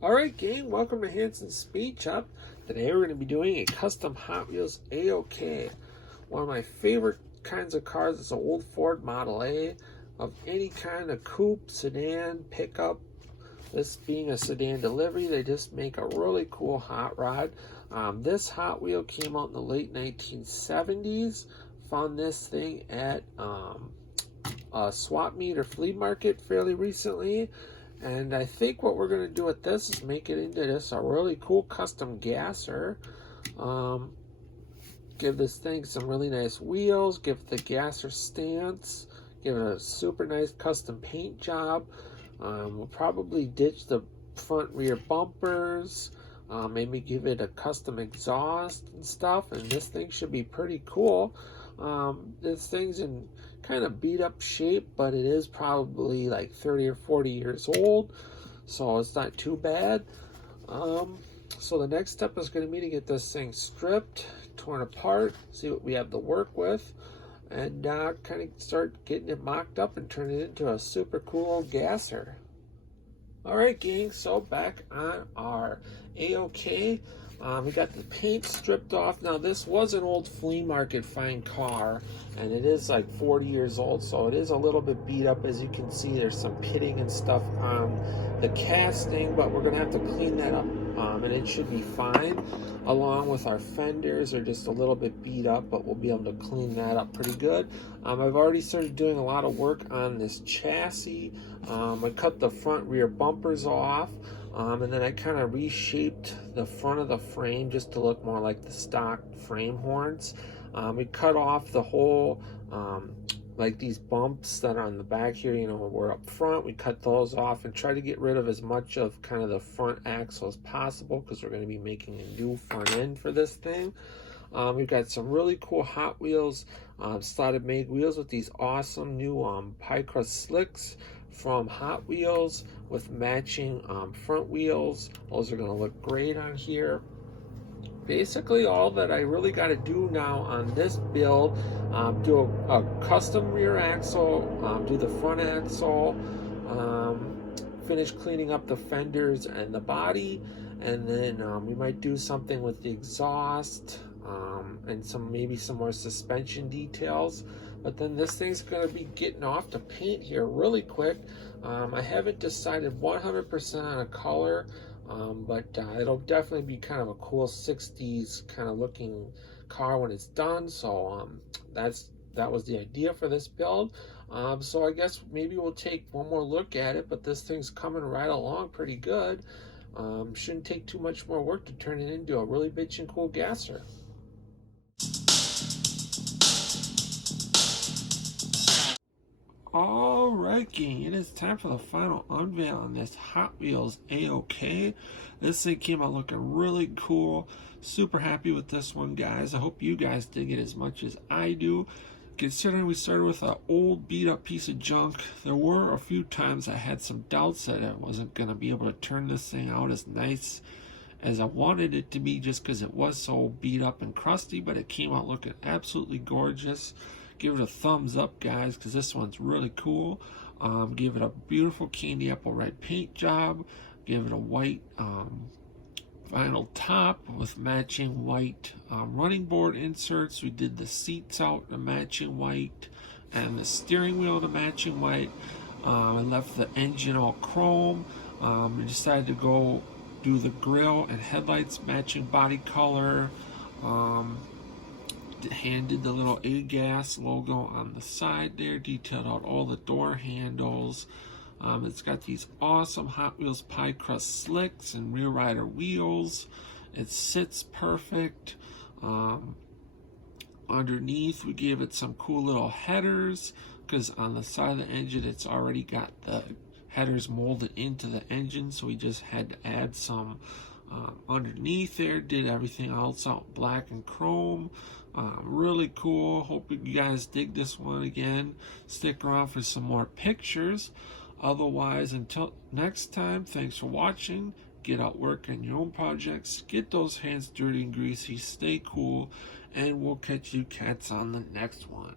Alright gang, welcome to Hansens Speed Shop. Today we're going to be doing a custom Hot Wheels A-OK. One of my favorite kinds of cars is an old Ford Model A of any kind of coupe, sedan, pickup. This being a sedan delivery, they just make a really cool hot rod. This Hot Wheel came out in the late 1970s. Found this thing at a swap meet or flea market fairly recently. And I think what we're going to do with this is make it into this a really cool custom gasser. Give this thing some really nice wheels, give the gasser stance, give it a super nice custom paint job. We'll probably ditch the front rear bumpers, maybe give it a custom exhaust and stuff, and this thing should be pretty cool. This thing's in kind of beat up shape, but it is probably like 30 or 40 years old, so it's not too bad. So the next step is going to be to get this thing stripped, torn apart, see what we have to work with, and kind of start getting it mocked up and turn it into a super cool gasser. Alright gang, so back on our A-OK. We got the paint stripped off. Now this was an old flea market fine car, and it is like 40 years old, so it is a little bit beat up. As you can see, there's some pitting and stuff on the casting, but we're gonna have to clean that up, and it should be fine. Along with our fenders are just a little bit beat up, but we'll be able to clean that up pretty good. I've already started doing a lot of work on this chassis. I cut the front rear bumpers off. And then I kind of reshaped the front of the frame just to look more like the stock frame horns. We cut off the whole, like these bumps that are on the back here, you know, were up front. We cut those off and try to get rid of as much of kind of the front axle as possible, because we're going to be making a new front end for this thing. We've got some really cool Hot Wheels slotted made wheels with these awesome new pie crust slicks from Hot Wheels with matching front wheels. Those are going to look great on here. Basically all that I really got to do now on this build, do a custom rear axle, do the front axle, finish cleaning up the fenders and the body, and then we might do something with the exhaust, and maybe some more suspension details. But then this thing's going to be getting off to paint here really quick. I haven't decided 100% on a color, but it'll definitely be kind of a cool 60s kind of looking car when it's done. So that was the idea for this build. So I guess maybe we'll take one more look at it, but this thing's coming right along pretty good. Shouldn't take too much more work to turn it into a really bitchin' cool gasser. Alright gang, it is time for the final unveil on this Hot Wheels A-OK. This thing came out looking really cool. Super happy with this one, guys. I hope you guys dig it as much as I do. Considering we started with an old beat up piece of junk, there were a few times I had some doubts that I wasn't going to be able to turn this thing out as nice as I wanted it to be, just because it was so beat up and crusty, but it came out looking absolutely gorgeous. Give it a thumbs up, guys, because this one's really cool. Give it a beautiful candy apple red paint job. Give it a white vinyl top with matching white running board inserts. We did the seats out the matching white and the steering wheel the matching white. I left the engine all chrome. We decided to go do the grille and headlights matching body color. Did the little A-Gas logo on the side there, detailed out all the door handles. It's got these awesome Hot Wheels pie crust slicks and rear rider wheels. It sits perfect. Underneath we gave it some cool little headers, because on the side of the engine it's already got the headers molded into the engine, so we just had to add some underneath there. Did everything else out black and chrome. Really cool. Hope you guys dig this one again. Stick around for some more pictures. Otherwise, until next time, thanks for watching. Get out, work on your own projects, get those hands dirty and greasy, stay cool, and we'll catch you cats on the next one.